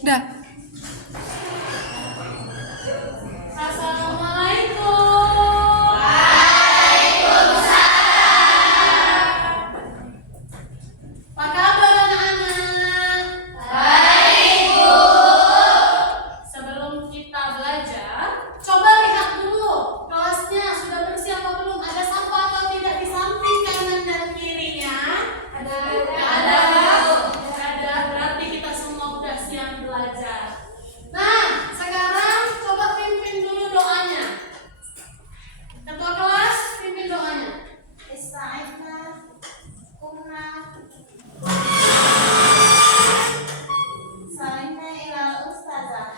Dah. Assalamualaikum. Waalaikumsalam. Apa kabar anak-anak? Baik, Bu. Sebelum kita belajar, coba lihat dulu kelasnya sudah bersih apa belum? Ada sampah atau tidak di samping kanan dan kirinya? Ada. Ada. Berarti kita semua sudah siap belajar. Nah, sekarang coba pimpin dulu doanya. Ketua kelas, pimpin doanya. Ista'inna kumna salimna ila ustazah.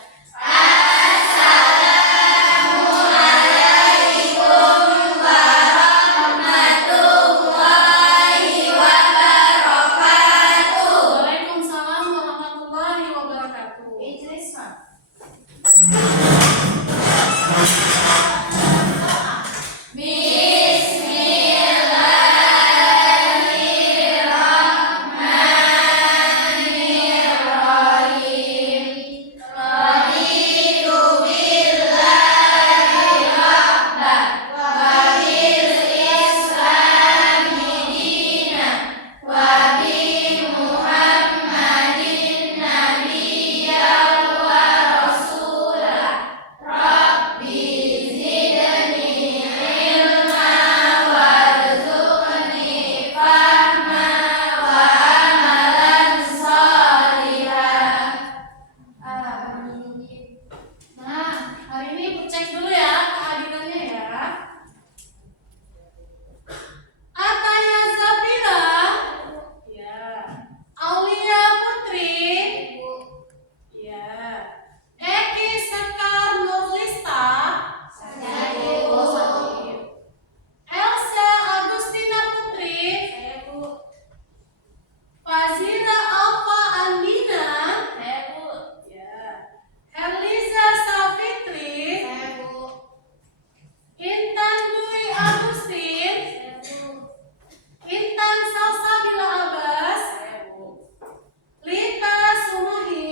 Waalaikumsalam warahmatullahi wabarakatuh. Ijlis, Pak. Nah, hari ini cek dulu ya kehadirannya ya. Ataya Zafira. Ya. Aulia Putri. Ya. Eki Sekar Nurlista. Elsa Agustina Putri. Fazira Alfa Andina. Ya. Herliza Safitri. Intan Dwi Agustin. Intan Salsabila Abbas. Lita Sumahi.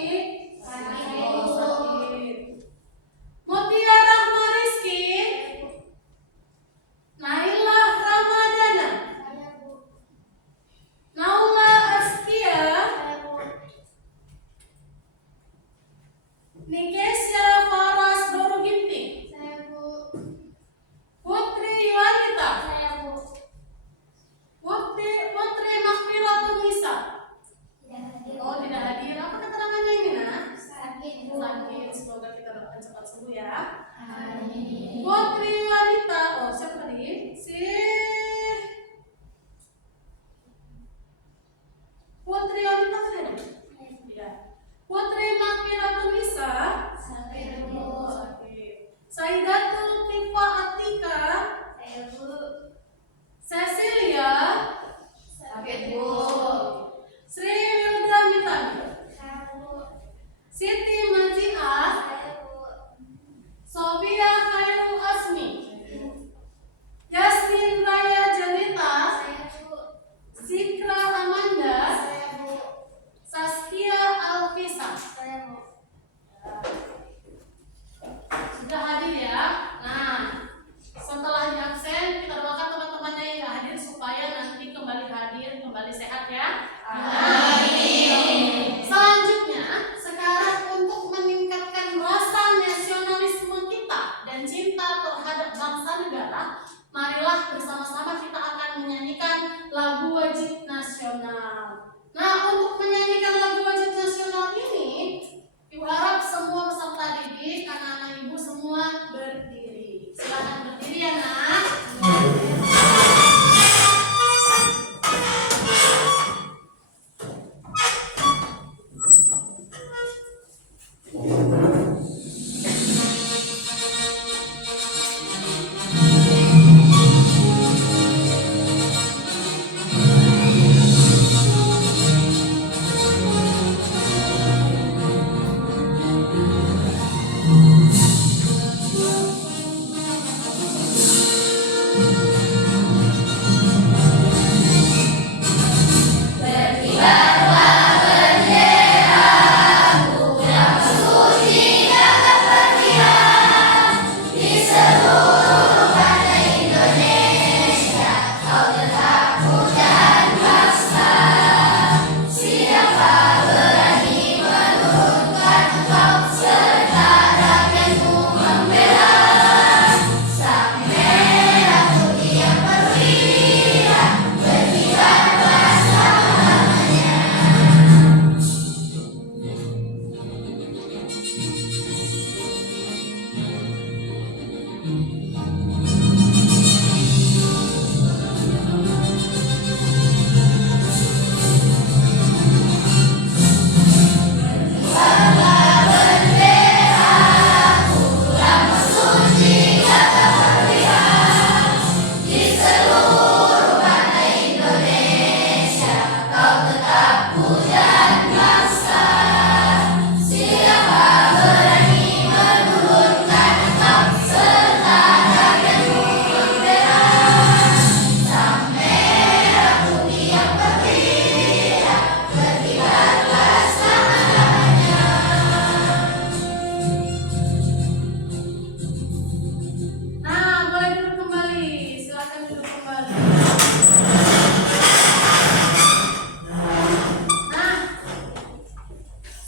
Mutiara Rahma Rizky. Naila Ramadana. Naula Askia. Nikesya Faras Doro Ginting. Putri Yuanita. Putri Mahfiratul Nisa. Oh, tidak hadir. Apa keterangannya ini, Nak? Sakit. Semoga kita doakan cepat sembuh ya. Putri Wanita. Oh, siapa tadi? Putri Wanita tadi ada? Iya. Putri Mahfiratul Nisa. Sakit. Saidatul Tifa Atika. Cecilia. Sri Wilda Mitani. Siti Majiah. Sofia Khairul Asmi.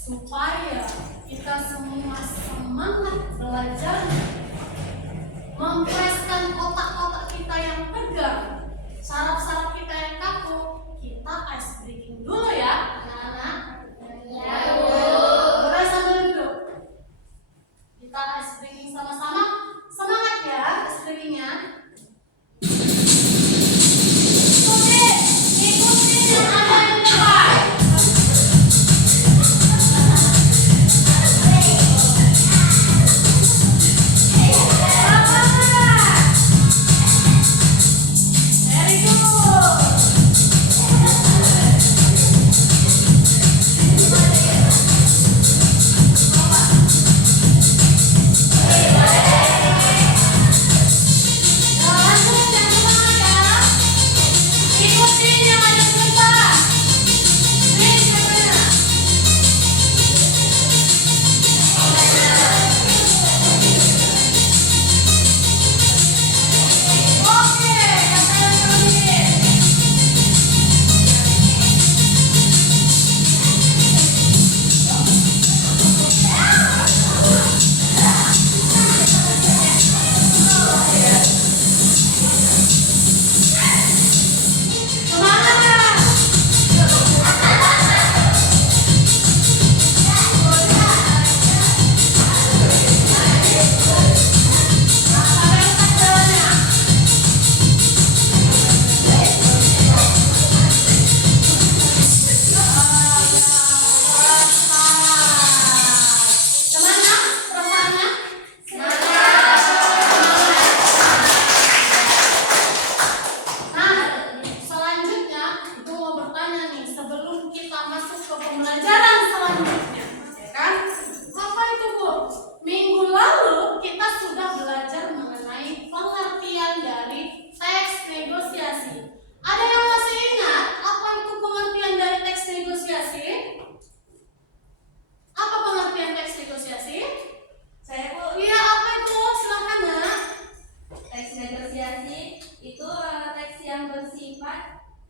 supaya kita semua semangat belajar, mempreskan otak-otak kita yang tegang, saraf-saraf kita yang kaku. Kita ice breaking dulu ya, anak-anak. Ya, boleh sambil duduk. Kita ice breaking sama-sama. Semangat ya ice breakingnya. Ikuti yang ada di depan. Very good.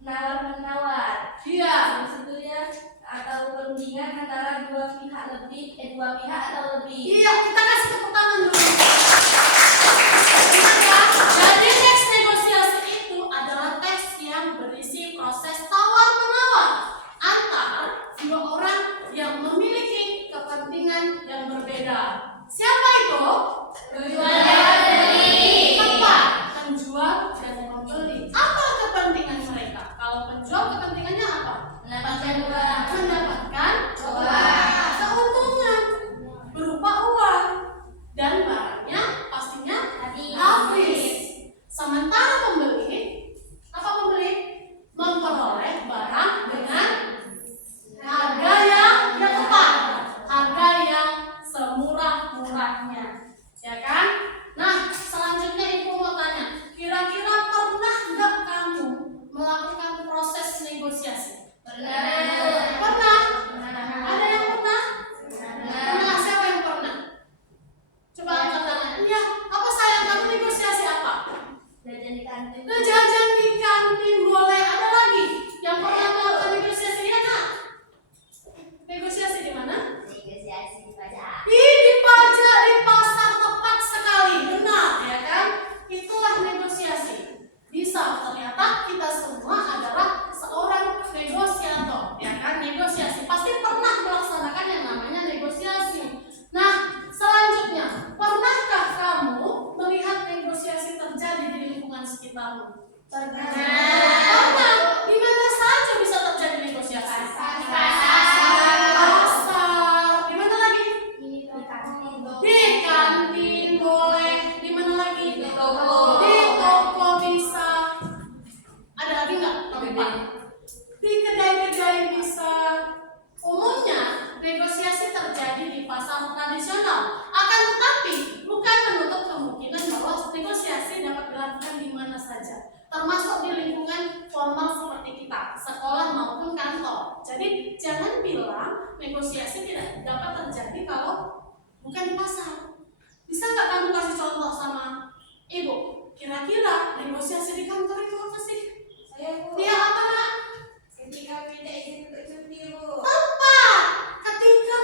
Nawar-menawar. Iya. Maksudnya ya, atau perundingan antara dua pihak atau lebih. Iya, kita kasih tepuk tangan dulu. Ingat ya, jadi teks negosiasi itu adalah teks yang berisi proses tawar-menawar antar dua orang yang memiliki kepentingan yang berbeda. Siapa itu? Tepat, penjual dan pembeli. Apa kepentingan mereka? Kalau penjual kepentingannya apa? Mendapatkan keuntungan berupa uang dan barangnya pastinya habis. Sementara pembeli memperoleh barang dengan harga yang tepat, harga yang semurah-murahnya, ya kan? Nah, selanjutnya ibu mau tanya, kira-kira pernah nggak kamu melakukan proses negosiasi? Pernah? Ada yang pernah? Pernah? Siapa yang pernah? Coba angkat tangan. Iya. Apa sayang, kamu negosiasi apa? Jajan di kantin. Jajan di kantin boleh. Ada lagi yang pernah melakukan negosiasi ya, Nak? Negosiasi di mana? Negosiasi di pajak. Di pajak, di pasar, tepat sekali. Benar, ya kan? Itulah negosiasi. Bisa, ternyata kita semua adalah seorang negosiator, ya kan? Negosiasi pasti pernah melaksanakan yang namanya negosiasi. Nah, selanjutnya, pernahkah kamu melihat negosiasi terjadi di lingkungan sekitarmu? Pernah. Di mana saja bisa terjadi negosiasi? Di Pasar. Di mana lagi? Di kantin. Di kantin boleh. Di mana lagi? Di toko. Di toko bisa. Ada lagi nggak tempat? Di kedai-kedai bisa. Umumnya negosiasi terjadi di pasar tradisional. Akan tetapi bukan menutup kemungkinan bahwa negosiasi dapat dilakukan di mana saja, termasuk di lingkungan formal seperti kita, sekolah maupun kantor. Jadi jangan bilang negosiasi tidak dapat terjadi kalau bukan di pasar. Bisa nggak kamu kasih contoh sama ibu? Kira-kira negosiasi di kantor itu apa sih? Dia apa, Nak? Ketika minta izin untuk cuti, Bu. Tepat. Ketika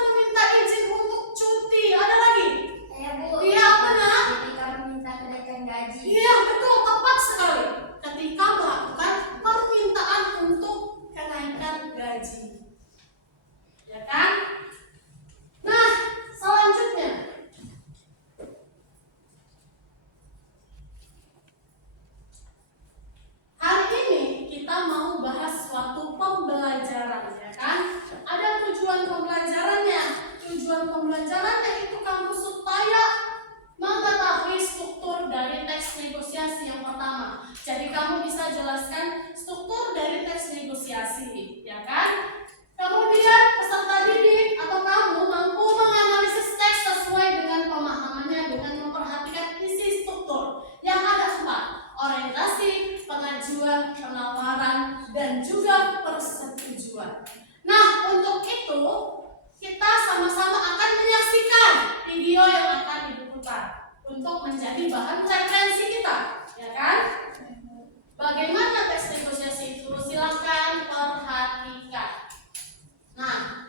menjadi bahan referensi kita, ya kan? Bagaimana teks negosiasi itu? Silakan perhatikan. Nah,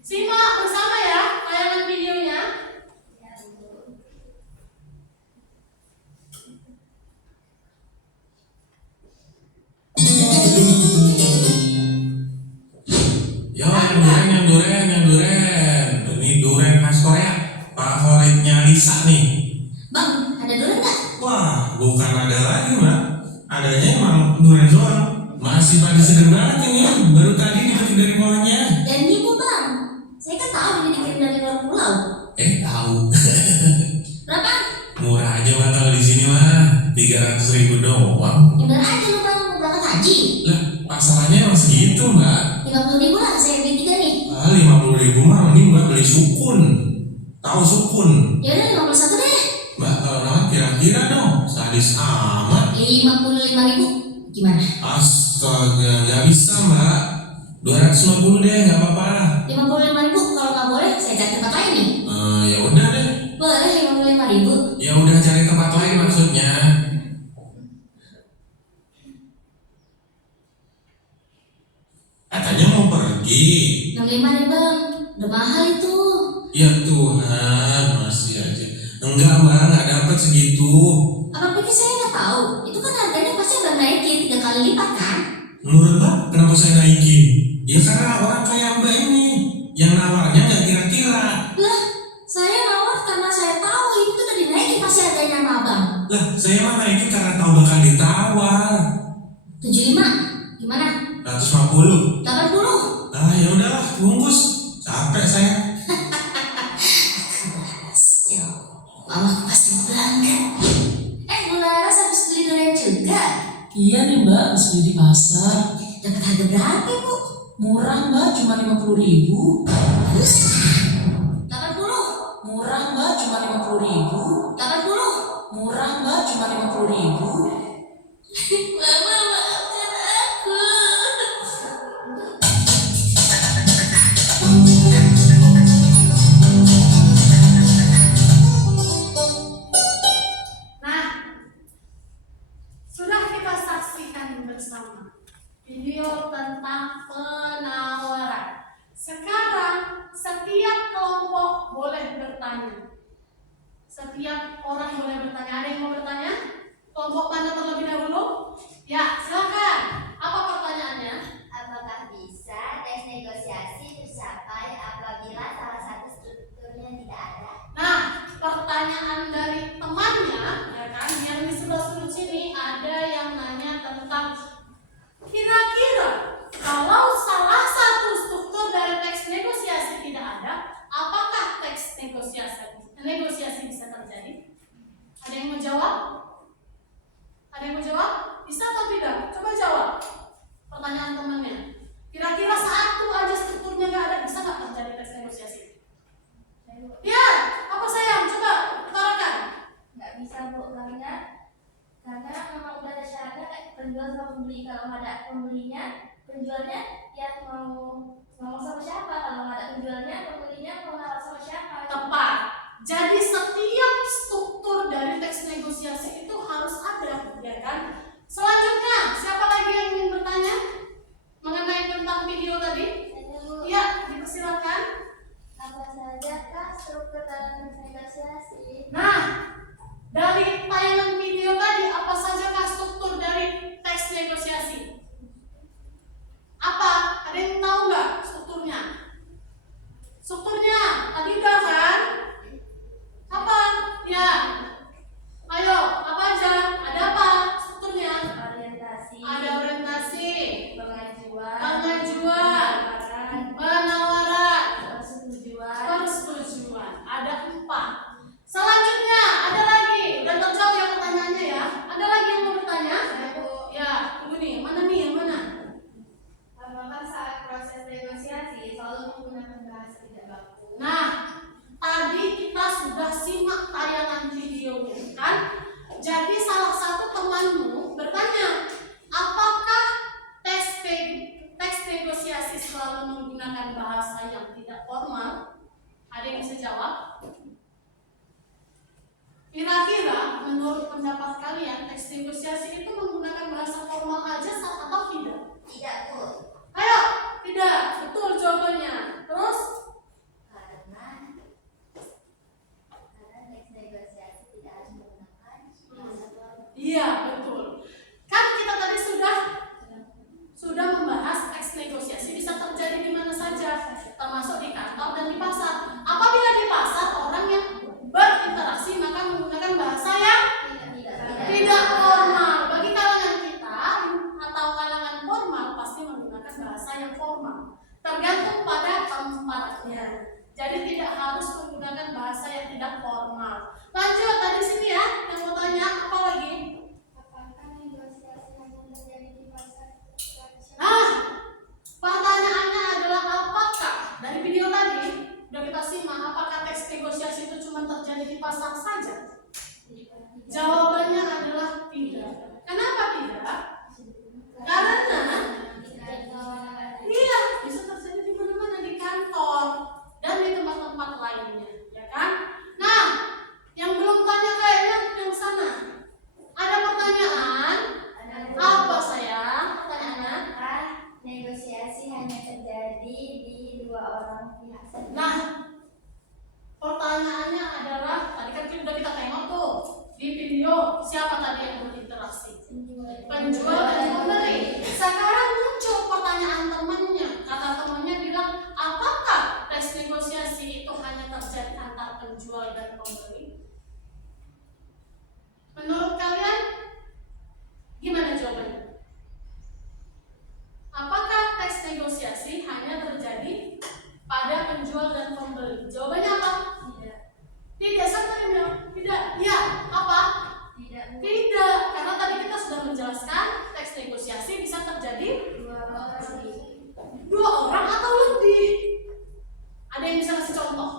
simak bersama ya tayangan videonya. Yo, yang duren. Ini duren khas Korea. Favoritnya Lisa nih. Bang, ada durian nggak? Wah, bukan ada lagi, Mbak. Adanya emang duren doang. Masih pada seger banget ini. Baru tadi dipetik dari pohonnya. Dan nipu bang, saya kan tahu ini dikirim dari luar pulau. Tahu. Berapa? Murah aja Mbak kalau di sini mah. 300.000 doang. Ya bener aja lu bang, mau berangkat haji. Lah, pasarannya emang segitu, Mbak. 50.000 lah, saya beli 3 nih. 50.000 mah mending Mbak beli sukun. Tahu sukun? Ya udah 51 deh. Mbak, kalau nawar kira-kira dong. Sadis amat. 55.000. Gimana? Astaga, nggak bisa Mbak. 250 deh, nggak apa-apa. 55.000 kalau nggak boleh, saya cari tempat lain nih. Ya udah deh. Boleh 55.000. Ya udah cari tempat lain maksudnya. Katanya mau pergi. 65 deh bang, udah mahal itu. Ya Tuhan, masih aja. Enggak Mbak, nggak dapet segitu. Apa pikir saya nggak tahu? Itu kan harganya pasti udah naikin 3 kali lipat kan? Menurut Mbak, kenapa saya naikin? Ya karena orang kayak Mbak ini yang nawarnya nggak kira-kira. Lah, saya nawar karena saya tahu itu tuh udah dinaikin pasti harganya sama abang. Lah, saya mah naikin karena tahu bakal ditawar. 75, gimana? 150. 80. Ya udahlah, bungkus. Capek saya. Mama pasti bangga. Bu Laras habis beli durian juga. Iya nih Mbak, habis beli di pasar. Dapat harga berapa Bu? Murah Mbak, cuma 50.000. 80. Murah Mbak, cuma 50.000. 80. Murah Mbak, cuma 50.000. Mama maafkan aku. Nah, sudah kita saksikan bersama video tentang penawaran. Sekarang setiap kelompok boleh bertanya. Setiap orang boleh bertanya. Ada yang mau bertanya? Kelompok mana terlebih dahulu? Ya, silakan. Apa pertanyaannya? Apakah bisa teks negosiasi tercapai apabila salah satu strukturnya tidak ada? Nah, pertanyaan dari temannya, ya kan, yang di sebelah sudut sini ada yang nanya tentang kira-kira kalau salah satu struktur dari teks negosiasi tidak ada, apakah teks negosiasi bisa terjadi? Ada yang mau jawab? Ada yang mau jawab? Bisa atau tidak? Coba jawab. Pertanyaan temannya. Kira-kira satu aja strukturnya nggak ada, bisa nggak terjadi teks negosiasi? Ya, apa sayang? Coba utarakan. Nggak bisa Bu, karena memang udah ada syaratnya kayak penjual sama pembeli. Kalau nggak ada pembelinya, penjualnya ya mau ngomong sama siapa? Kalau nggak ada penjualnya, pembelinya mau ngomong sama siapa? Tepat. Jadi setiap struktur dari teks negosiasi itu harus ada, ya kan? Selanjutnya, siapa lagi yang ingin bertanya mengenai tentang video tadi? Ya, dipersilakan. Apa saja kah struktur dalam teks negosiasi? Nah, dari tayangan video tadi, apa sajakah struktur dari teks negosiasi? Apa? Ada yang tahu nggak strukturnya? Strukturnya tadi udah kan? Apa? Ya. Ayo, apa aja? Ada apa strukturnya? Orientasi, Ada orientasi, pengajuan, penawaran, persetujuan, persetujuan. Ada 4. Selanjutnya Jadi tidak harus menggunakan bahasa yang tidak formal. Lanjut tadi sini ya, yang mau tanya apa lagi? Apakah negosiasi hanya terjadi di pasar tradisional? Nah, pertanyaannya adalah apakah dari video tadi udah kita simak, apakah teks negosiasi itu cuma terjadi di pasar saja? Jawabannya adalah tidak. Kenapa tidak? Karena iya, bisa terjadi di mana-mana, di kantor dan di tempat-tempat lainnya, ya kan? Nah, yang belum tanya kayaknya yang sana. Ada pertanyaan? Apa sayang? Pertanyaannya? Apakah negosiasi hanya terjadi di dua orang pihak saja? Nah, pertanyaannya adalah tadi kan sudah kita tengok tuh di video siapa tadi yang berinteraksi? Penjual dan pembeli. Sekarang muncul pertanyaan temannya. Kata temannya bilang, apakah tes negosiasi itu hanya terjadi antar penjual dan pembeli? Menurut kalian gimana jawabannya? Apakah tes negosiasi hanya terjadi pada penjual dan pembeli? Jawabannya apa? Tidak. Tidak, sama dia bilang tidak. Ya, apa? Tidak. Tidak, karena tadi kita sudah menjelaskan teks negosiasi bisa terjadi dua orang atau lebih. Ada yang bisa kasih contoh?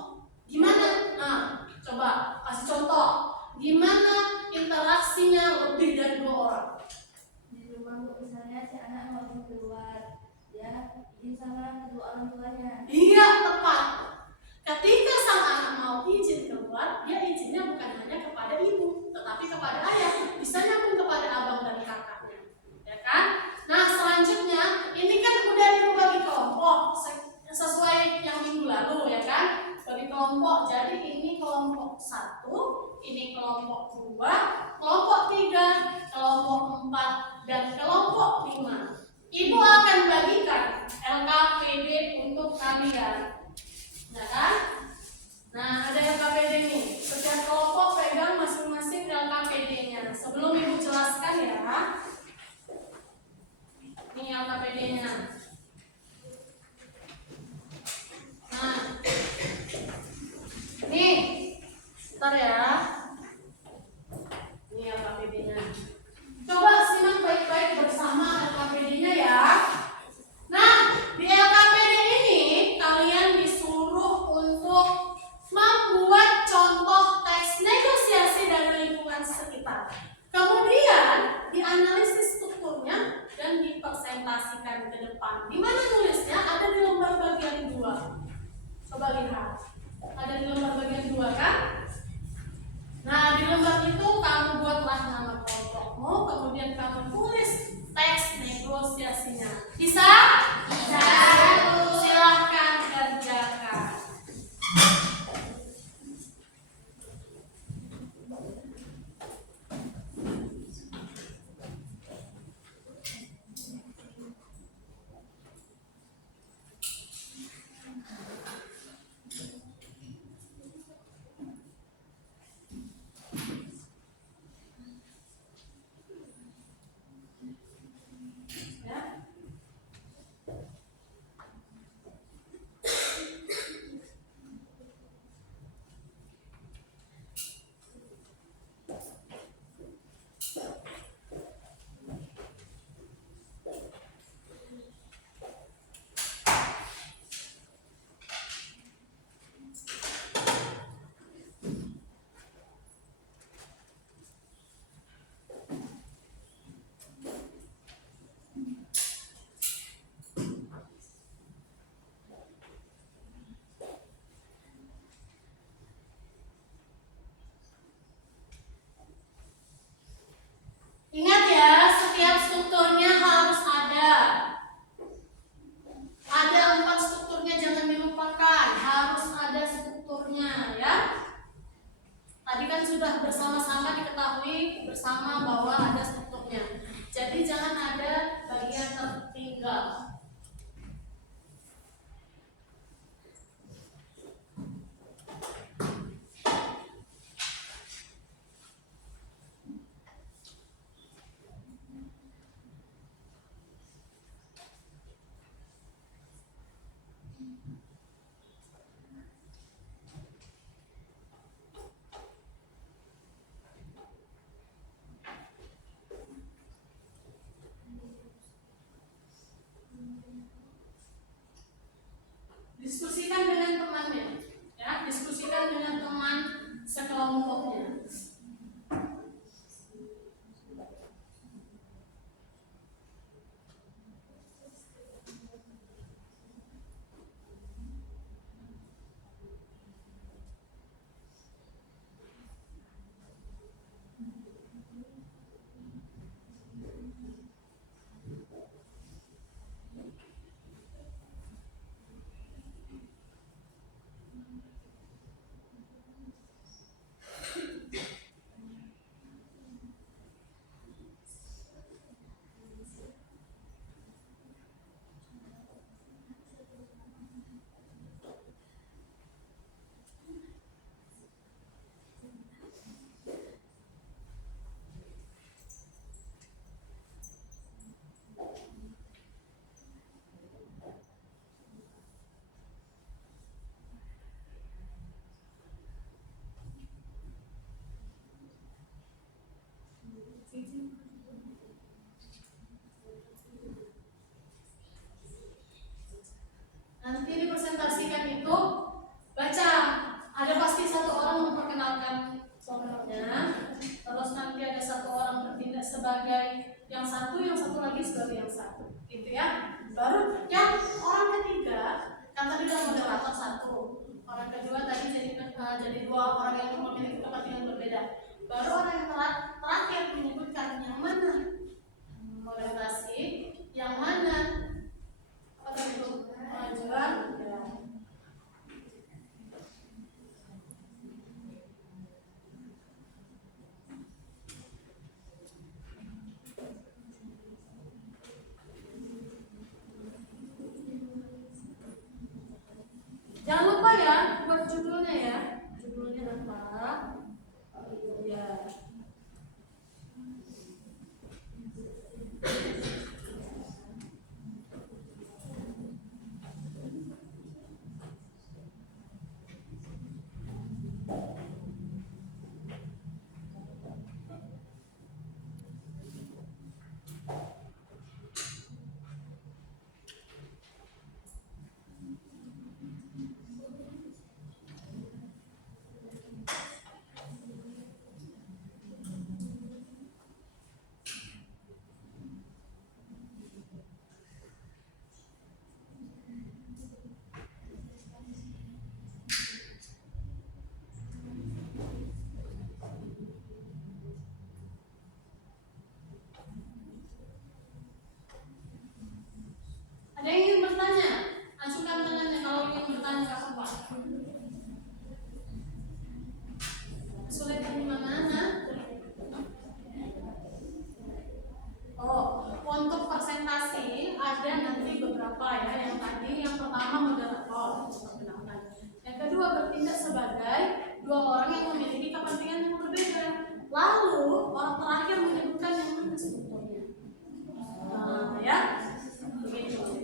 Gimana? Nah, coba kasih contoh. Gimana interaksinya lebih dari dua orang? Di rumah Bu, misalnya si anak mau izin keluar, dia izin sama kedua orang tuanya. Iya, tepat. Ketika sang anak mau izin keluar, dia izinnya bukan hanya kepada ibu, tetapi kepada ayah. Bisanya pun kepada abang dan kakaknya, ya kan? Nah, selanjutnya ini kan udah dibagi kelompok sesuai yang minggu lalu, ya kan? Bagi kelompok. Jadi ini kelompok 1, ini kelompok 2, kelompok 3, kelompok 4, dan kelompok 5. Ibu akan bagikan LKPD untuk kalian. Nah kan? Nah, ada LKPD nih. Setiap kelompok pegang masing-masing LKPD-nya. Sebelum Ibu jelaskan ya. Ini LKPD-nya. Nah. Nih. Bentar ya. Ini LKPD-nya. Coba simak baik-baik bersama LKPD-nya ya. Nah, di LKPD ini kalian disuruh untuk membuat contoh teks negosiasi dari lingkungan sekitar. Kemudian dianalisis strukturnya dan dipresentasikan ke depan. Di mana nulisnya? Ada di lembar bagian 2. Coba lihat. Ada di lembar bagian 2 kan? Nah, di lembar itu kamu buatlah nama kelompokmu, kemudian kamu tulis teks negosiasinya. Bisa? Bisa. Silahkan kerjakan. Ya. bagi sebagai yang satu, gitu ya. Baru yang orang ketiga, kan tadi udah moderator satu, orang kedua tadi jadi dua orang yang memiliki kepentingan berbeda. Baru orang yang terakhir menyebutkan yang mana moderasi, yang mana untuk kemajuan. Ya. Jangan lupa ya buat judulnya ya. Judulnya apa? Ya. Ada yang ingin bertanya? Ajukan tangannya kalau ingin bertanya ke apa? Kesulitan di mana? Oh, untuk presentasi ada nanti beberapa ya. Yang tadi yang pertama moderator, perkenalkan. Yang kedua bertindak sebagai dua orang yang memiliki kepentingan yang berbeda. Lalu orang terakhir menyebutkan yang mana sebetulnya. Nah, ya, begitu.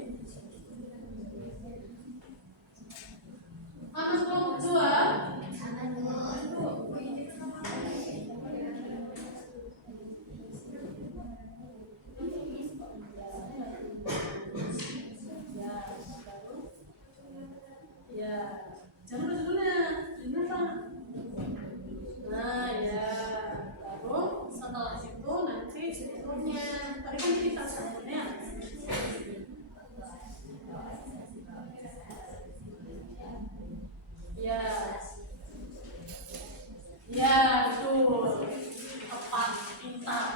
Anak kelompok 2. Ya, jangan judulnya, judulnya apa? Nah, ya, baru setelah itu nanti strukturnya. Tadi kan kita strukturnya. Ya, ya betul, tepat, pintar.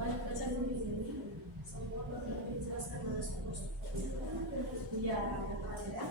Banyak baca di sini, semua baru dijelaskan mana strukturnya. Iya, ada ya.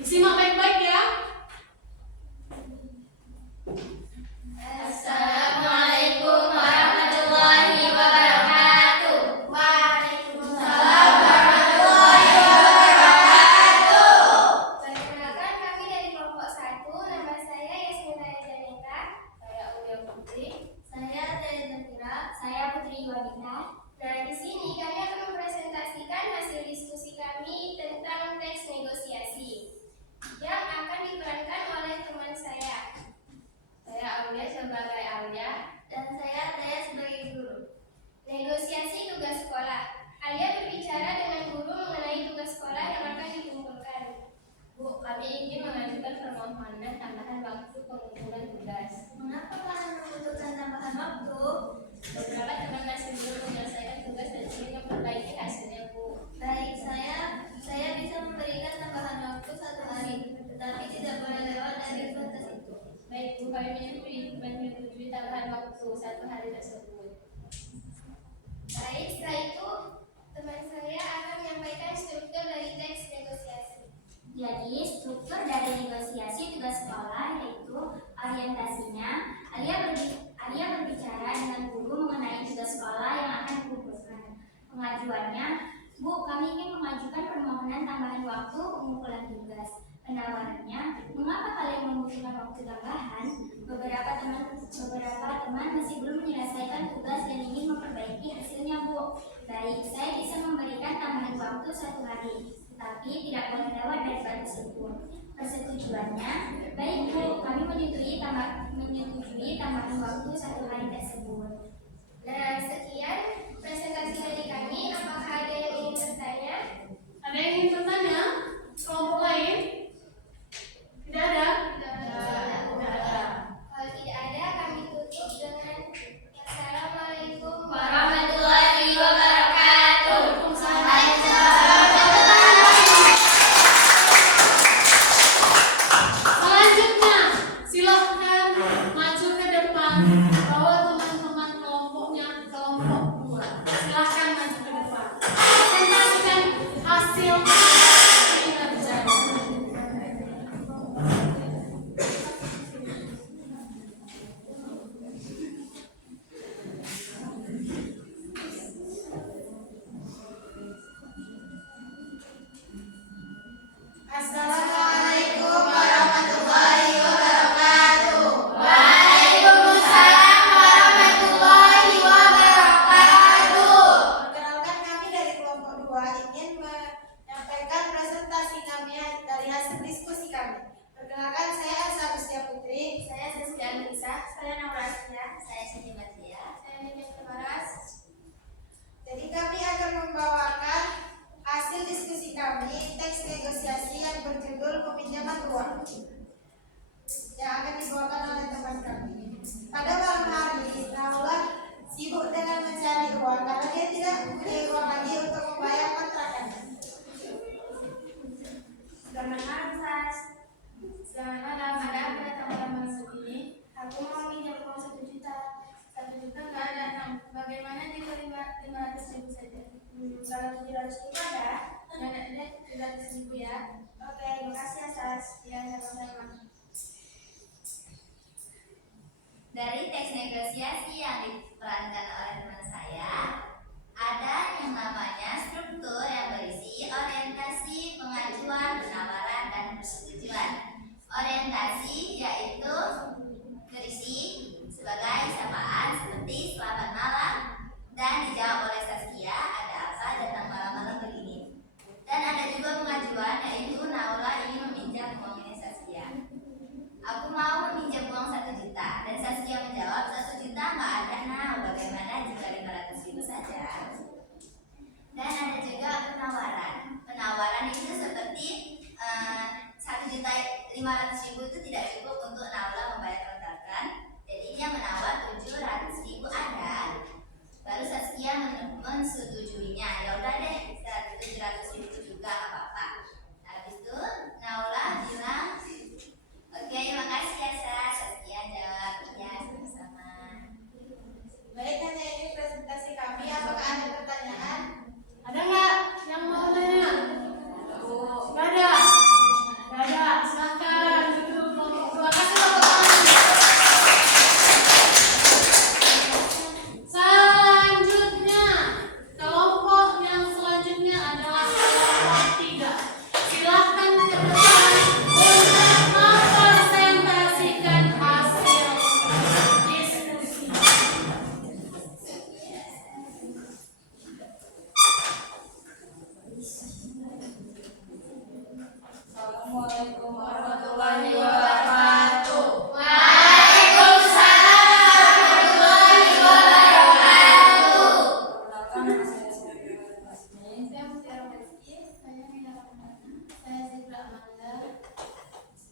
Disimak baik-baik ya. Assalamualaikum warahmatullahi wabarakatuh. Waalaikumsalam warahmatullahi wabarakatuh. Perkenalkan, kami dari kelompok 1. Nama saya Yasmina Janeta. Saya Ulia Putri. Saya Teh Zafira. Saya Putri Wanita. Nah, di sini kami akan mempresentasikan hasil diskusi kami tentang teks negosiasi yang akan diperankan oleh teman saya. Saya Aulia sebagai Aulia dan saya Taya sebagai guru. Negosiasi tugas sekolah. Alia berbicara dengan guru mengenai tugas sekolah yang akan dikumpulkan. Bu, kami ingin mengajukan permohonan tambahan waktu pengumpulan tugas. Mengapa kalian membutuhkan tambahan waktu? Beberapa teman masih belum menyelesaikan tugas dan ingin memperbaiki hasilnya, Bu. Baik, saya bisa memberikan tambahan waktu 1 hari, tetapi tidak boleh lewat dari batas itu. Baik, Bu, kami menyetujui tambahan waktu 1 hari tersebut. Baik, setelah itu teman saya akan menyampaikan struktur dari teks negosiasi. Jadi, struktur dari negosiasi tugas sekolah yaitu orientasinya. Alia berbicara dengan guru mengenai tugas sekolah yang akan dikumpulkan. Pengajuannya, Bu, kami ingin mengajukan permohonan tambahan waktu pengumpulan tugas. Penawarannya, mengapa kalian membutuhkan waktu tambahan? Beberapa teman masih belum menyelesaikan tugas dan ingin memperbaiki hasilnya, Bu. Baik, saya bisa memberikan tambahan waktu 1 hari, tetapi tidak boleh lewat dari batas itu. Persetujuannya, baik Bu, kami menyetujui tambahan waktu 1 hari tersebut. Nah, sekian presentasi dari kami. Apakah ada yang ingin bertanya? Ada yang ingin bertanya? Kelompok lain? Tidak ada? Tidak ada. Kalau tidak ada, kami tutup dengan Assalamualaikum Warahmatullahi wabarakatuh. Selanjutnya, silahkan maju ke depan. Bawa teman-teman kelompoknya kelompok 2. Silahkan maju ke depan. Presentasikan hasil kinerjanya. Assalamualaikum warahmatullahi wabarakatuh. Waalaikumsalam warahmatullahi wabarakatuh. Perkenalkan, kami dari kelompok 2 ingin menyampaikan presentasi kami dari hasil diskusi kami. Perkenalkan, saya Elsa Agustia Putri. Saya Saskia Nisa. Saya Naura Asya. Saya Siti Badriah. Saya Nisa Kebaras. Jadi kami akan membawakan hasil diskusi kami teks negosiasi yang berjudul peminjaman uang yang akan dibawakan oleh teman kami. Pada malam hari, Naula sibuk dengan mencari uang karena dia tidak mempunyai uang lagi untuk membayar kontrakannya. Selamat malam, Sas. Selamat malam. Ada apa datang malam begini? Aku mau minjam uang 1 juta. 1 juta nggak ada. Nah, bagaimana jika 500.000 saja? Kalau 700.000 ada, dan ada 700.000 ya. Oke, terima kasih ya, Sas. Ya, sama-sama. Dari teks negosiasi yang diperankan oleh teman saya, ada yang namanya struktur yang berisi orientasi, pengajuan, penawaran, dan persetujuan. Orientasi yaitu berisi sebagai sapaan seperti selamat malam dan dijawab oleh Saskia, ada apa datang malam-malam begini. Dan ada juga pengajuan yaitu Naula ingin meminjam uangnya Saskia. Aku mau meminjam uang 1 juta dan Saskia menjawab 1 juta nggak ada. Nah, bagaimana jika 500.000 saja? Dan ada juga penawaran. Penawaran itu seperti 1.500.000 itu tidak cukup untuk Naula membayar kontrakan. Jadi dia menawar 700.000 ada. Baru Saskia mensetujuinya. Ya udah deh, 700.000 juga nggak apa-apa. Habis itu Naula bilang, oke, makasih ya Sas. Saskia jawab, ya sama-sama. Baik, hanya ini presentasi kami. Apakah ada pertanyaan? Ada nggak yang mau tanya? Nggak ada. Nggak ada. Silakan duduk. Terima kasih tepuk tangan. Selanjutnya, kelompok yang selanjutnya adalah kelompok 3. Silakan ke depan untuk mempresentasikan hasil diskusi. Assalamualaikum warahmatullahi wabarakatuh. Perkenalkan, nama saya Siti Badriah. Saya Mutiara Rizky. Saya Nina Ramadhana. Saya Zikra Amanda.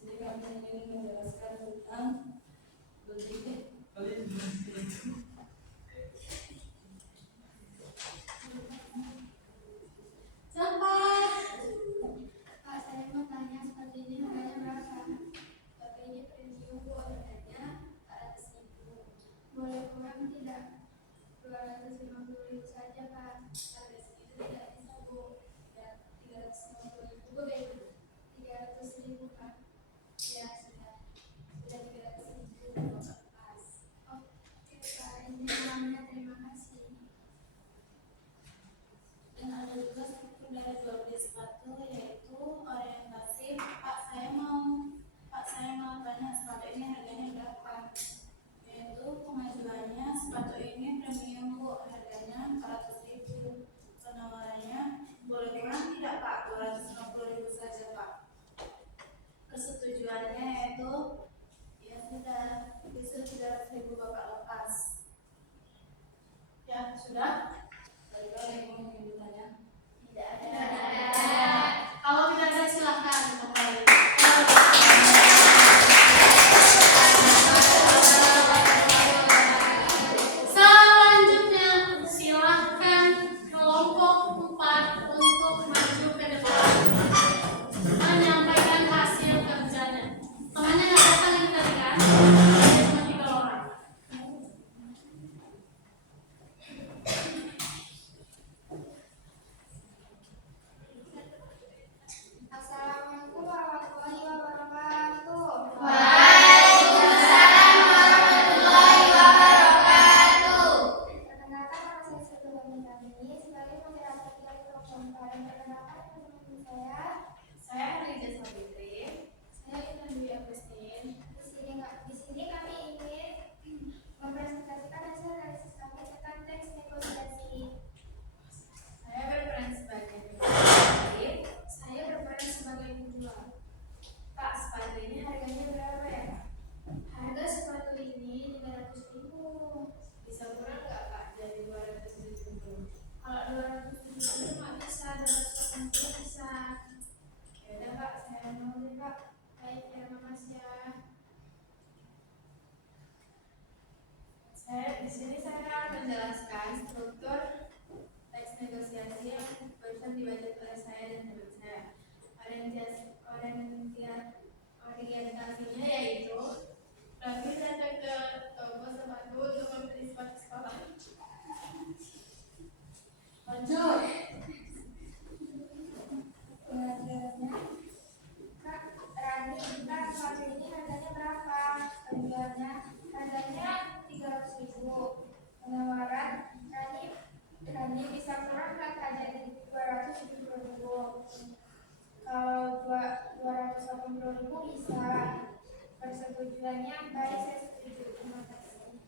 Jadi kami ingin menjelaskan tentang Siapa? Pak, saya mau tanya seperti ini harganya berapa? kegiatan kalinya yaitu kami datang ke toko sepatu untuk membeli sepatu sekolah. Lanjut. Pengajarannya, Kak Rani, Kak, sepatu ini harganya berapa? Penjualnya harganya 300.000. Penawaran, Rani bisa kurang Kak, jadi 270.000. Kalau 280.000 bisa. Persetujuannya baik, saya setuju. Terima kasih.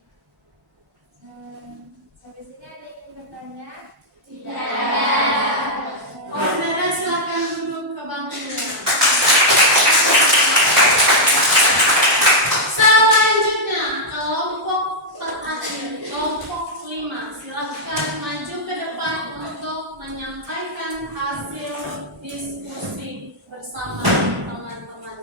Sampai sini ada yang ingin bertanya? Koordinator silakan duduk ke bangkunya. Selanjutnya kelompok terakhir, kelompok 5, silakan maju ke depan untuk menyampaikan hasil diskusi bersama teman-teman.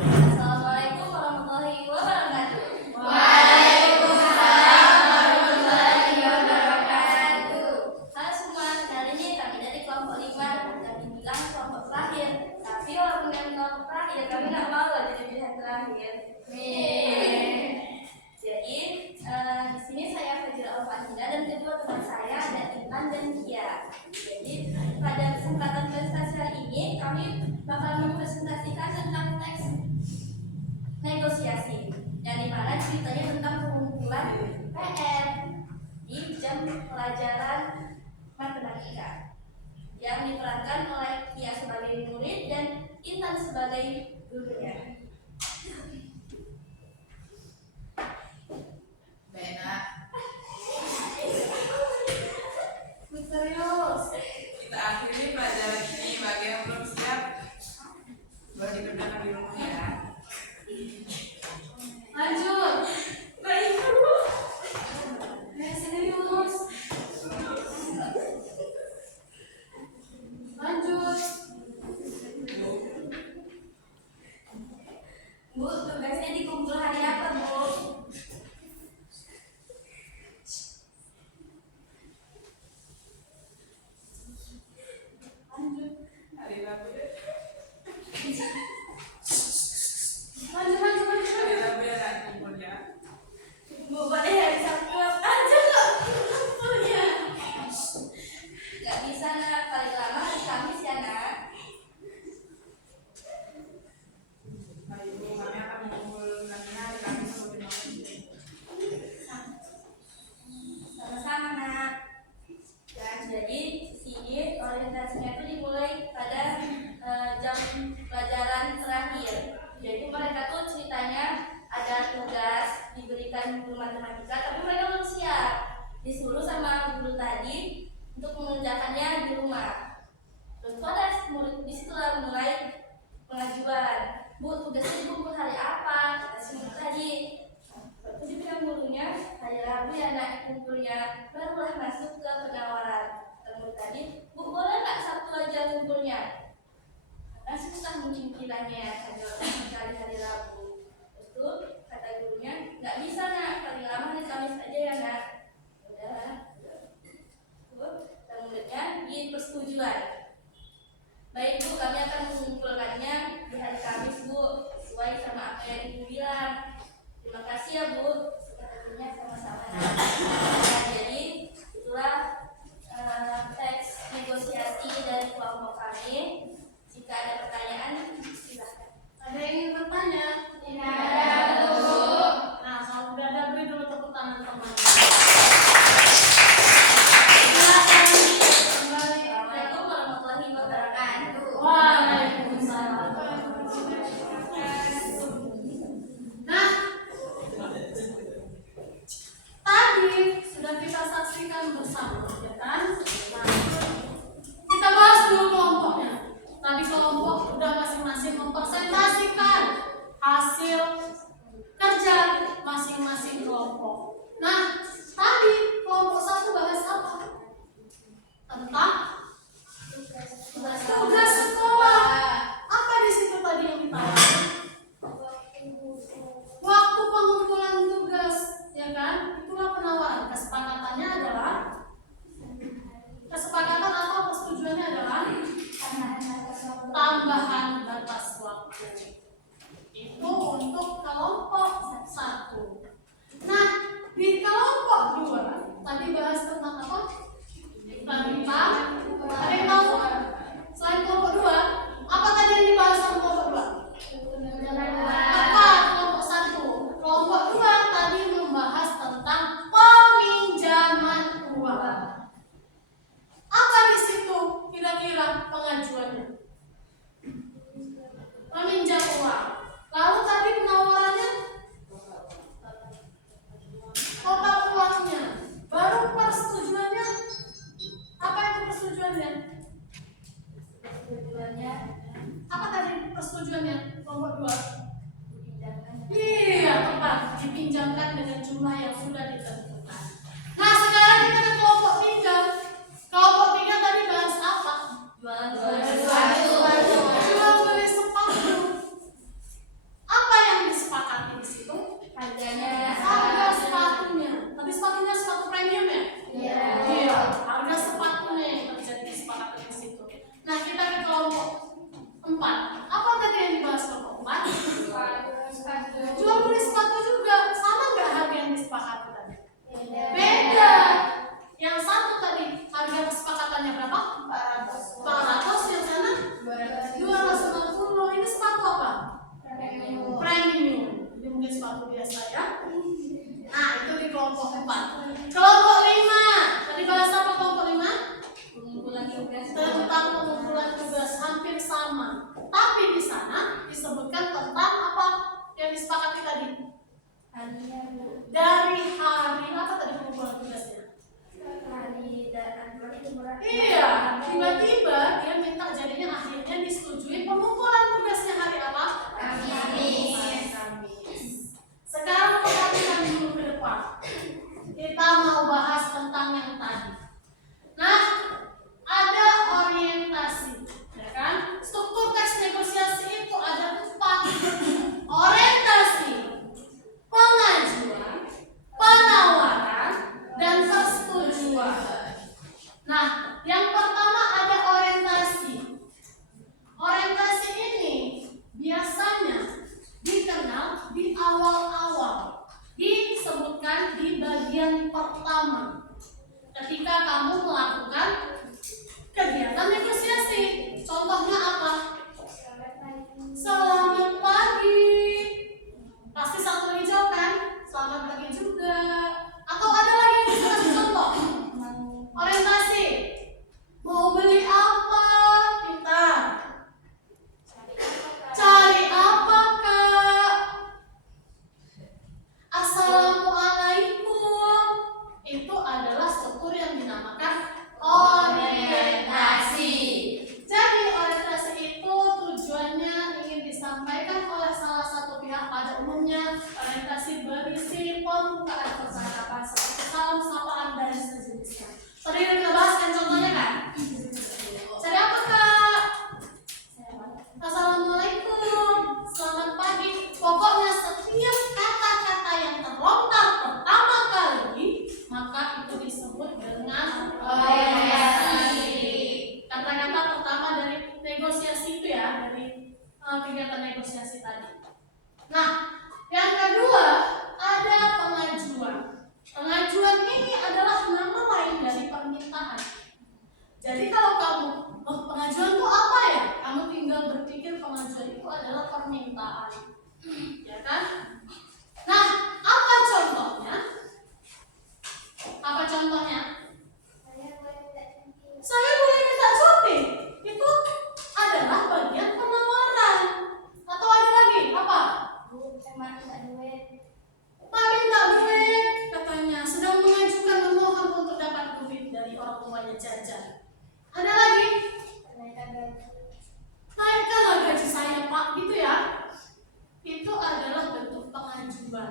Assalamualaikum warahmatullahi wabarakatuh. Halo semua, kali ini kami dari kelompok 5 dan dibilang kelompok terakhir. Tapi walaupun kami kelompok terakhir, kami nggak mau jadi pilihan terakhir. Jadi di sini saya Fajira Alfatina dan kedua teman saya ada Intan dan Kia. Jadi pada kesempatan presentasi hari ini kami bakal mempresentasikan tentang teks negosiasi, yang dimana ceritanya tentang pengumpulan PR di jam pelajaran matematika yang diperankan oleh Kia sebagai murid dan Intan sebagai gurunya. Misterius. Kita akhiri pelajaran ini. Bagi yang belum siap, boleh dikerjakan di rumah ya. Lanjut. Sini diurus. Lanjut. Bu, tugasnya dikumpul hari apa, Bu? Hari Rabu deh. Lanjut. Hari Rabu ya nak kumpul ya. Bu, boleh hari Sabtu aja kok kumpulnya. Gak bisa nak, paling lama hari Kamis ya nak. Hari Ibu kami akan mengumpul nanti hari Kamis sampai malam. Sama-sama nak. Dan jadi sini orientasinya itu dimulai pada jam pelajaran terakhir. Jadi mereka tuh ceritanya ada tugas diberikan guru matematika, tapi mereka belum siap. Disuruh sama guru tadi untuk mengerjakannya di rumah. Terus pada murid di situ mulai pengajuan. Bu, tugasnya dikumpul hari apa? Kata si murid tadi. Waktu dibilang gurunya hari Rabu ya nak kumpulnya, barulah masuk ke penawaran. Murid tadi, Bu, boleh nggak Sabtu aja kumpulnya? Karena susah mencicilannya hari Rabu. Terus tuh kata gurunya, nggak bisa nak, paling lama hari Kamis aja ya nak. Udah. Dan muridnya di persetujuan. Baik Bu, kami akan mengumpulkannya di hari Kamis Bu, sesuai sama apa yang Ibu bilang. Terima kasih ya Bu, sebenarnya sama-sama. Nah, jadi itulah teks negosiasi dari kelompok kami. Jika ada pertanyaan, silakan. Ada yang ingin bertanya? Tidak ada, Bu. Nah, kalau udah ada, beri dulu tepuk tangan teman. Silakan kembali. Assalamualaikum warahmatullahi wabarakatuh. Waalaikumsalam. Nah, tadi sudah kita saksikan bersama, ya kan? Nah, kita bahas dulu kelompoknya. Tadi kelompok udah masing-masing mempresentasikan hasil kerja masing-masing kelompok. Nah, tadi kelompok 1 bahas apa? Tentang tugas sekolah. Apa di situ tadi yang ditawarkan? Waktu pengumpulan tugas, ya kan? Itulah penawaran. Kesepakatannya adalah Tadi bahas tentang apa? Tentang ada yang tahu? Selain kelompok 2, apa tadi yang dibahas sama kelompok 2? Apa kelompok 1? Kelompok 2 tadi membahas tentang peminjaman uang. Apa di situ kira-kira pengajuannya? Meminjam uang. Lalu tadi penawarannya total uangnya. Baru persetujuannya. Apa itu persetujuannya? Persetujuannya Apa tadi persetujuannya? Kelompok 2. dipinjamkan. Iya, tepat. Dipinjamkan dengan jumlah yang sudah ditentukan. Nah, sekarang kita ke kelompok 3. Kelompok 3 tadi bahas apa? Jual beli sepatu. Apa yang disepakati di situ? Harganya. Harga sepatunya. Tadi sepatunya sepatu premium ya? Iya. Harga sepatunya yang terjadi disepakati di situ. Nah, kita ke kelompok 4. Apa tadi yang dibahas kelompok 4? Jual beli sepatu juga. Sama nggak harga yang disepakati tadi? Beda. Yang satu tadi harga kesepakatannya berapa? 400. Yang sana 250. Ini sepatu apa? Premium. Ini mungkin sepatu biasa ya. Nah, itu di kelompok 4. Kelompok 5. Tadi bahas apa kelompok 5? Pengumpulan tugas. Tentang pengumpulan tugas, hampir sama. Tapi di sana disebutkan tentang apa yang disepakati tadi? Harinya Bu. Dari hari apa tadi pengumpulan tugasnya? Hari dan itu murah. Iya, tiba-tiba dia minta jadinya akhirnya disetujui pengumpulan tugasnya hari apa? Kamis. Sekarang perhatikan dulu ke depan. Kita mau bahas tentang yang tadi. Nah, ada orientasi, ya kan? Struktur teks negosiasi itu ada 4. Orientasi, pengajuan, penawaran, dan persetujuan. Nah, yang pertama ada orientasi. Orientasi ini biasanya dikenal di awal-awal, disebutkan di bagian pertama ketika kamu melakukan kegiatan negosiasi. Contohnya apa? Selamat pagi. Pasti satu lagi jawab kan? Selamat pagi juga. Atau ada lagi yang bisa kasih contoh? Orientasi. Mau beli apa? Pintar. Cari apa, Kak? Assalamualaikum. Itu adalah struktur yang dinamakan orientasi. Jadi orientasi itu tujuannya ingin disampaikan oleh salah satu pihak pada umumnya. Orientasi berisi pembukaan percakapan seperti salam sapaan dan sejenisnya. Tadi kita bahas kan contohnya kan? Cari apa, Kak? Assalamualaikum, selamat pagi. Pokoknya setiap kata-kata yang terlontar pertama kali, maka itu disebut dengan orientasi. Kata-kata pertama dari negosiasi itu ya, dari kegiatan negosiasi tadi. Nah, yang kedua ada pengajuan. Pengajuan ini adalah nama lain dari permintaan. Jadi kalau kamu, pengajuan itu apa ya? Kamu tinggal berpikir pengajuan itu adalah permintaan, ya kan? Nah, apa contohnya? Apa contohnya? Saya boleh minta cuti. Itu adalah bagian penawaran. Atau ada lagi apa? Bu, saya minta duit. Pak minta duit, katanya sedang mengajukan memohon untuk dapat duit dari orang tuanya jajan. Ada lagi? Kenaikan gaji. Naikkanlah gaji saya, Pak, gitu ya. Itu adalah bentuk pengajuan.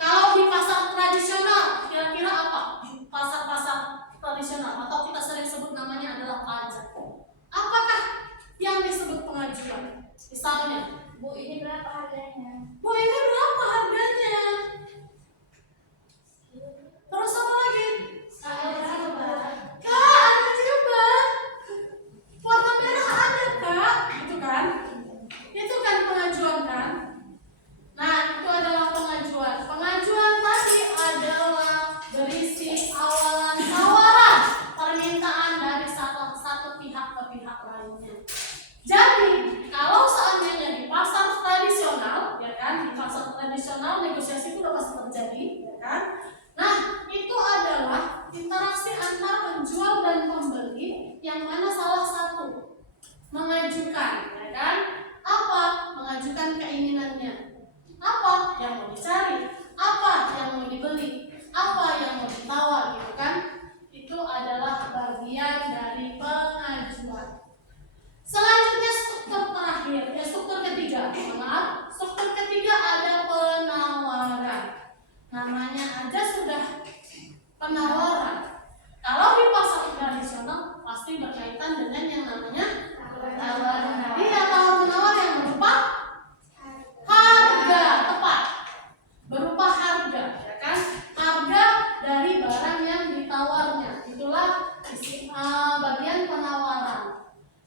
Kalau di pasar tradisional, kira-kira apa? Di pasar-pasar tradisional atau kita sering sebut namanya adalah pajak. Apakah yang disebut pengajuan? Misalnya, Bu, ini berapa harganya? Bu, ini berapa harganya? Terus apa lagi? Kak, ada jilbab. Warna merah ada, Kak. Gitu kan? Itu kan pengajuan kan? Nah, itu adalah pengajuan. Pengajuan tadi adalah berisi penawaran. Kalau di pasar tradisional pasti berkaitan dengan yang namanya penawaran. Iya, tawar-menawar yang berupa harga, tepat. Berupa harga, ya kan? Harga dari barang yang ditawarnya. Itulah bagian penawaran.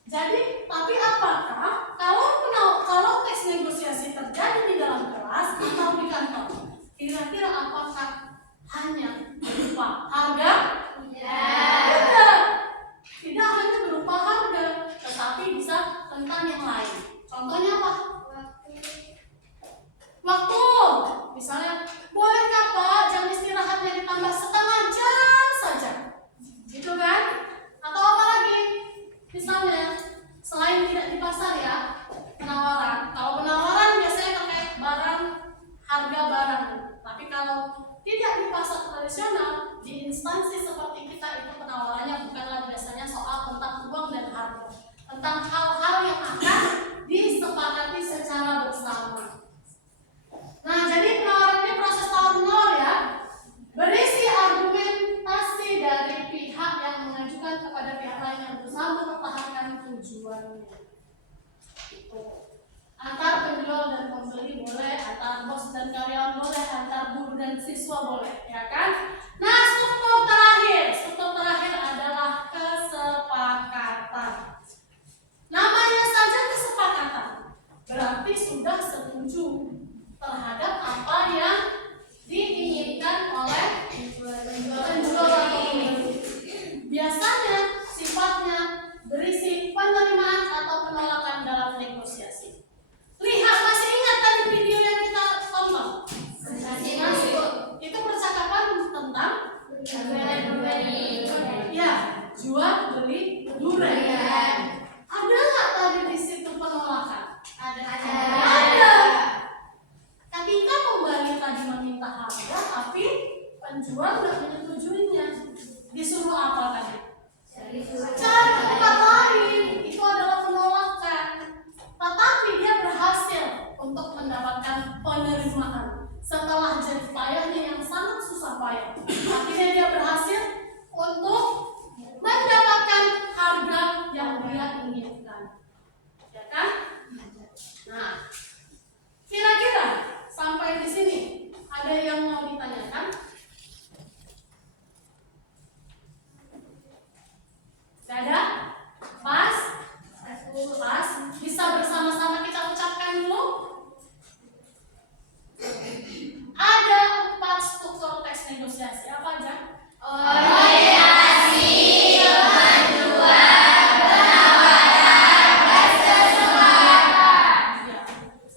Jadi, tapi apakah kalau teks negosiasi terjadi di dalam kelas atau di kantor, kira-kira apakah hanya berupa harga? Tidak hanya berupa harga, tetapi bisa tentang yang lain. Contohnya apa? Waktu. Misalnya, bolehkah Pak jam istirahatnya ditambah setengah jam saja? Gitu kan? Atau apa lagi? Misalnya, selain tidak di pasar ya, penawaran. Kalau penawaran biasanya pakai barang, harga barang. Tapi kalau tidak di pasar tradisional, di instansi seperti kita itu penawarannya bukanlah biasanya soal tentang uang dan harga, tentang hal-hal yang akan disepakati secara bersama. Nah, jadi penawarannya proses tawar-menawar ya, berisi argumentasi dari pihak yang mengajukan kepada pihak lain yang berusaha mempertahankan tujuannya. Itu. Antar penjual dan pembeli boleh, antar bos dan karyawan boleh, antar guru dan siswa boleh, ya kan? Nah, struktur terakhir adalah kesepakatan. Namanya saja kesepakatan, berarti sudah setuju terhadap apa yang diinginkan oleh penjual atau pembeli. Biasanya sifatnya berisi penerimaan atau penolakan dalam negosiasi. Lihat, masih ingat tadi video yang kita tonton? Masih. Itu percakapan tentang ya, jual beli durian. Ada nggak tadi di situ penolakan? Ada. Ketika pembeli tadi meminta harga, tapi penjual nggak menyetujuinya, disuruh apa tadi? Cari tempat lain. Itu adalah penolakan. Tetapi dia berhasil untuk mendapatkan penerimaan setelah jerih payahnya yang sangat susah payah. Akhirnya dia berhasil untuk mendapatkan harga yang dia inginkan, ya kan? Nah, kira-kira sampai di sini ada yang mau ditanyakan? Gak ada? Pas? Pas? Bisa bersama-sama kita ucapkan dulu? Ada 4 struktur teks negosiasi. Apa aja? Orientasi, kemajuan, penawaran, kesepakatan. Ya.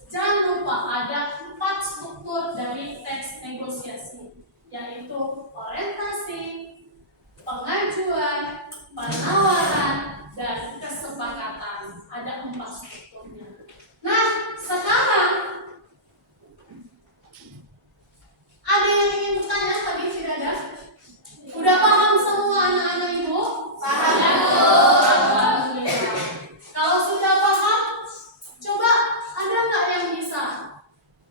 Jangan lupa ada 4 struktur dari teks negosiasi, yaitu orientasi, pengajuan, penawaran, dan kesepakatan. Ada 4 strukturnya. Nah, sekarang ada yang ingin bertanya tadi tidak ada? Udah paham semua anak-anak ibu? Paham. Alhamdulillah. Kalau sudah paham, coba ada nggak yang bisa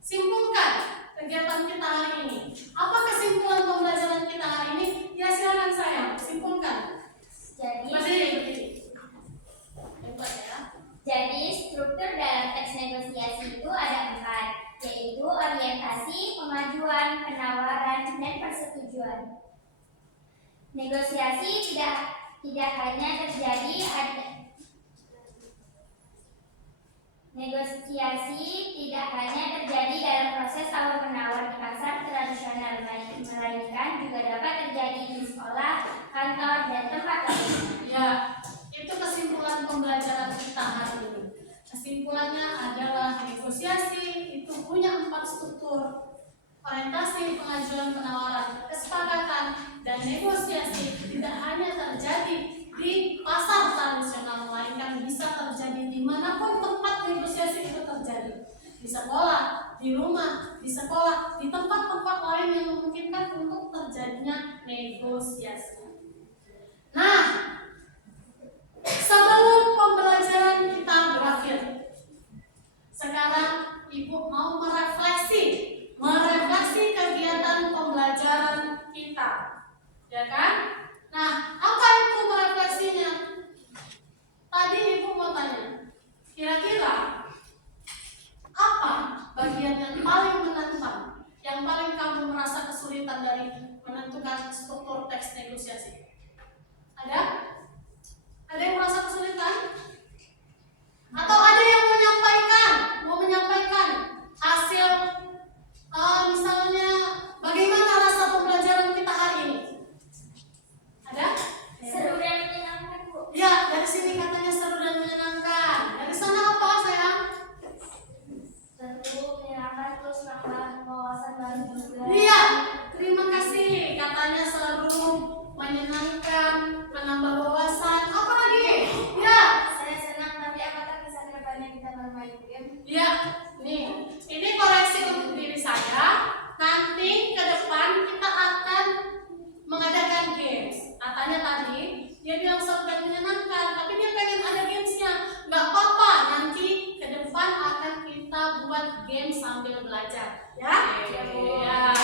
simpulkan kegiatan kita hari ini? Apa kesimpulan pembelajaran kita hari ini? Ya silakan saya simpulkan. Berdiri. Hebat ya. Jadi struktur dalam teks negosiasi itu ada 4, yaitu orientasi, pengajuan, penawaran, dan persetujuan. Negosiasi tidak hanya terjadi dalam proses tawar-menawar di pasar tradisional, melainkan juga dapat terjadi di sekolah, kantor, dan tempat lain. Ya, itu kesimpulan pembelajaran kita hari ini. Kesimpulannya adalah negosiasi itu punya 4 struktur: orientasi, pengajuan, penawaran, kesepakatan, dan negosiasi tidak hanya terjadi di pasar tradisional, melainkan bisa terjadi dimanapun tempat negosiasi itu terjadi. Di sekolah, di rumah, di sekolah, di tempat-tempat lain yang memungkinkan untuk terjadinya negosiasi. Nah, sebelum pembelajaran kita berakhir, sekarang Ibu mau merefleksi kegiatan pembelajaran kita. ya kan? Nah, apa itu merefleksinya? Tadi ibu mau tanya, kira-kira apa bagian yang paling menantang, yang paling kamu merasa kesulitan dari menentukan struktur teks negosiasi? Ada? Ada yang merasa kesulitan? Atau ada yang mau menyampaikan hasil, misalnya bagaimana rasa pembelajaran kita hari ini? Ada? Seru dan menyenangkan, Bu. Ya, dari sini katanya seru dan menyenangkan. Dari sana apa sayang? Seru, menyenangkan, terus nambah wawasan baru juga. Iya, terima kasih. Katanya seru, menyenangkan, menambah wawasan. Apa lagi? Ya, Saya senang, tapi apakah bisa kedepannya kita bermain game? ya. Nih, ini koreksi untuk diri saya. Nanti ke depan kita akan mengadakan games. Katanya tadi dia bilang seru dan menyenangkan, tapi dia pengen ada gamesnya. Nggak apa-apa, nanti ke depan akan kita buat game sambil belajar. Ya? Ya.